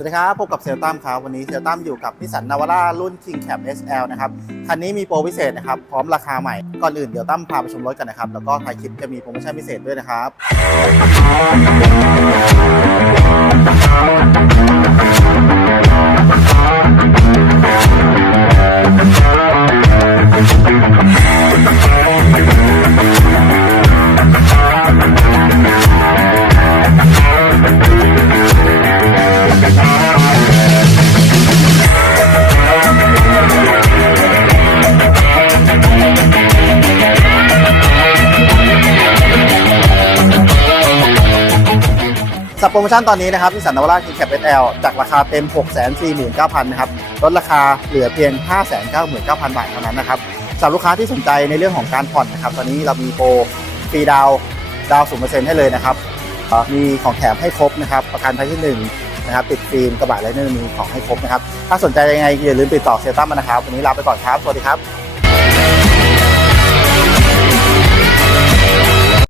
วัสดีครับพบกับเซลตัมครับวันนี้เซลตัมอยู่กับนิสสันนาวาร่ารุ่น King Cab SL นะครับคันนี้มีโปรพิเศษนะครับ พร้อมราคาใหม่ ก่อนอื่นเดี๋ยวตั้มพาไปชมรถกันนะครับ แล้วก็ท้ายคลิปจะมีโปรโมชั่นพิเศษด้วยนะครับ สับโปรโมชั่นตอนนี้นะครับนิสสันนาวาร่า King Cab SL จากราคาเต็ม 649,000นะครับลดราคาเหลือเพียง 599,000 บาทเท่านั้นนะครับสำหรับลูกค้าที่สนใจในเรื่องของการผ่อนนะครับ ตอนนี้เรามีโปรฟรีดาวดาวศูนย์เปอร์เซ็นต์ให้เลยนะครับมีของแถมให้ครบนะครับ ประกันภัยที่หนึ่งนะครับ ติดฟิล์มกระบะอะไรนี่มีของให้ครบนะครับ ถ้าสนใจยังไงอย่าลืมติดต่อเซตัมมานะครับ วันนี้ลาไปก่อนครับ สวัสดีครับ